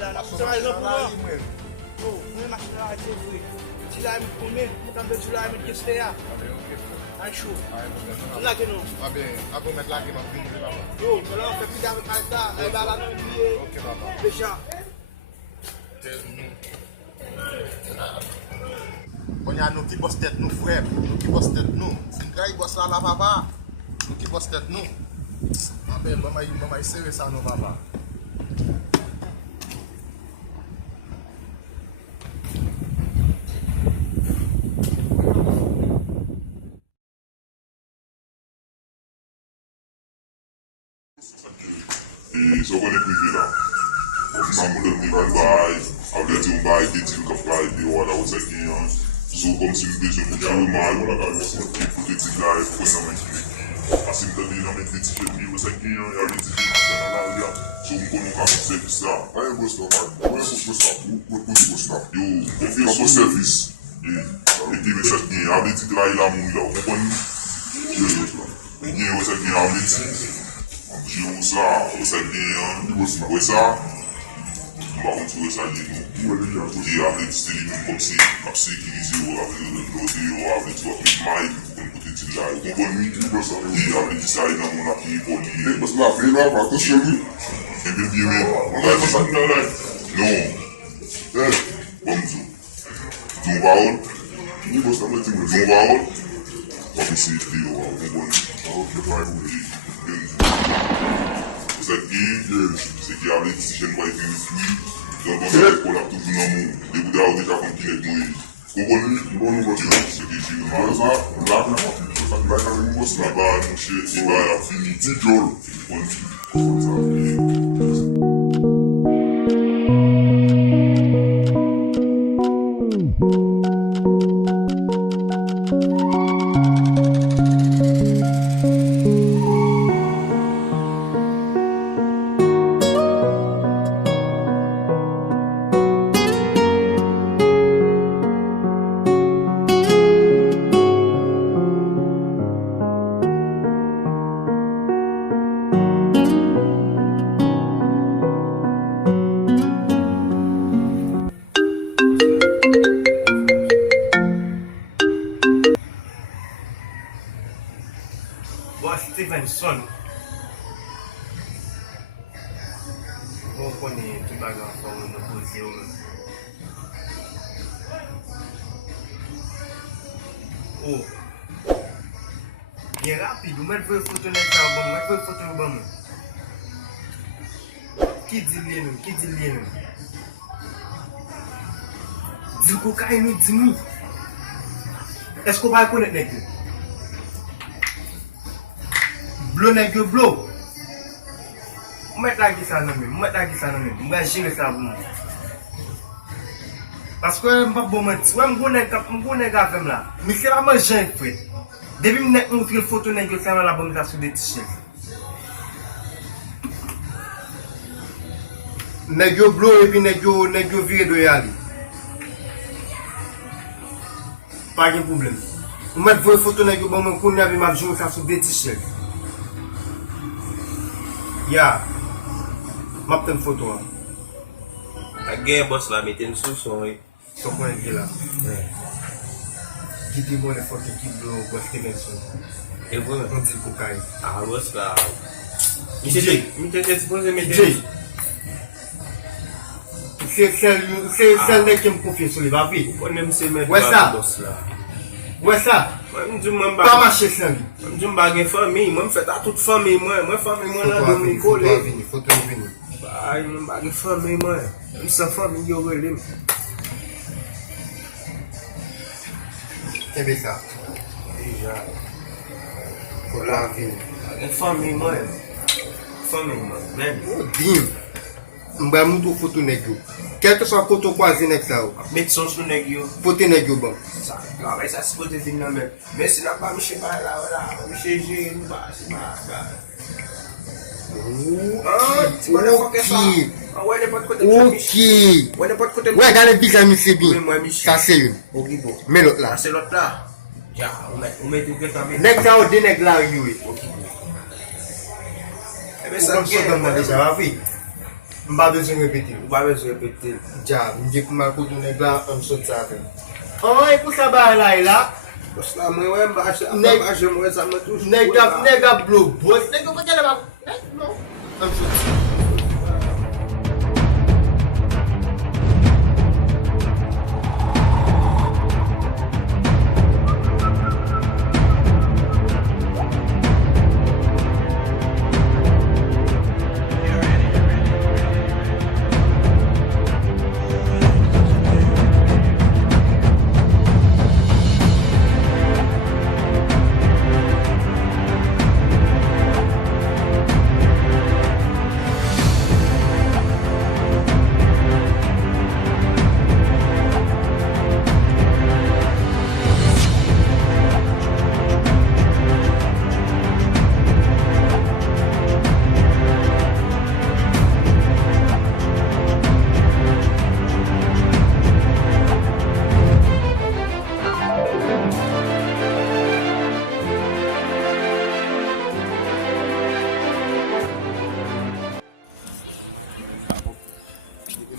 là, n'a pas raison pour moi. Oh, moi, machine là, c'est vrai. Tu l'as mis combien? Tu l'as mis qu'est-ce que c'est? Un chaud. Tu l'as que non? Ah bien, après mettre là, qui m'a pris là-bas. Yo, là, on fait plus d'avec ça. Elle va là, non, Ok, papa. déjà. On y a nous qui bossent tête nous, frère. Nous qui bossent tête nous. C'est une graille bosse là, là, papa. Nous qui bossent tête nous. Ah ben, maman, serrer ça, nous, papa. E só quando é que vira? Uma mulher me vai vai, a ver um vai de tiro que vai de hora ou sequinho. Sou como se me beijo no chão mal, ou na cara de tipo de tirar e foi na mente aqui. Assim também na mente de tipo sequinho, e a gente fica na lábia. Sou como carro de serviço. Aí eu gosto mais, eu gostar, eu posso gostar. Eu confio no serviço. E tive isso aqui, a gente tirar e lá muito, eu confio. E eu isso aqui, a gente usa essa vamos usar ali no dia a gente se liga como se a psique ou a vida ou a vida mais com potencial com bom e a gente sai na mão aqui por ali mas lá vem lá para tu chegar é bem bem não vamos um baú e você também tem um baú para se ir ao bom que vai isso aqui a gente se chama vai ter isso então você vai colar tudo no mundo depois da outra já com quem é com bom não gosto isso aqui chega mas lá na foto vai estar no moço lá vai no cheio e vai a fim de jolo Stevenson. Vou poner tu baga forma no Brasil. Oh. Bien rápido, mas foi foto nessa bomba, mas foi foto no bomba. Que dilino. Diz cocaína, diz nu. Est-ce qu'on va connaître les deux? Blow nègre blow. Mwen ta ki sa nan men, mwen jire sa pou mwen. Paske mwen pa bon mwen ti, mwen gounen gavem la, mwen se la mwen jen fwe. Debi mwen nek moutre foto nègre sa nan la bon ta sou de t-shirt. Nègre blow epi nègre vire do yali. Pa gen problem. Mwen vwe foto nègre bon mwen koun yavi mwen jire sa sou de t-shirt. Ya, map ten foto an. A gen boss la meten sou son e. Son kwen di la. Ki di moun e foto ki blo boss Stevenson. E vwe? On di koukay. A boss la. Mi te dispose meten. Jay. Se sel nek kem konfye sou li ba vi. Konem se met Wè sa? boss la. Wè sa? Mwen mdou mwen Pa bag. mache sen li. Mwen mdou mwen fami, mwen fè ta tout fami mwen. Mwen fami mwen la Dominico le. Foto vini. Ay, mwen bag fami mwen. Mwen sa fami yo relim. Kebe sa. Deja. Foto vini. Bag fami mwen. Fami mwen, men. Dim. Mba moutou foto negyo. Kelke sa koto kwa zi nek sa ou. Met son sou neg yo. Fote negyo bon. Sa, la vay sa si kote zin nan men. Men si nan pa mi che bay la wala. Mi che je, mi ba, si ba. Ti wane fok e sa? Wè ne pot kote mwen mi che. Wè ne pot kote mwen. Wè gane visa mi se bi. Mwen mi che. Sa se yon. Okibo. Men lot la. Se lot la. Ja, ou met yon keta men. Nek sa ou de nek la ou yowe. Okibo. Ou kon so donman deja wavi. Mba bezwen repete. Ou pa bez repete. Ja, mdi pou mal koto neg la, an sot sa fe. An, ekou sa ba la e la. Bos la mwen wè mba ache mwen sa mwen touj. Neg ap blo bos. Neg yo kote le ba. Non. An sot sa.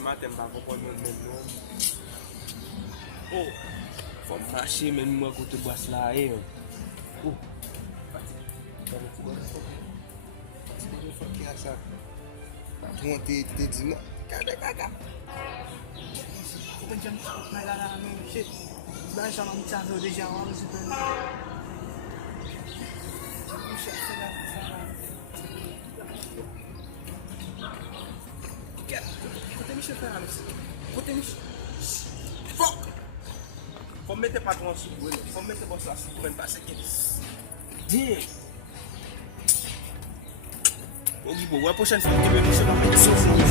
Maten pa kon men nou. Oh, fòm mache men mwen kote bas la e. Oh, Mwen te di mwen, kade kaka. Mwen jem mwen la men, shit. Ben chan mwen chan zo deja wan mwen super. Kote mi chefe an misi. Kote mi chefe. Fok! fòm mette patron sou, fòm mette bos la sou men pase ke. Diye. O Gibo, wè pochen fòm ki mwen mwen se mwen mette sou.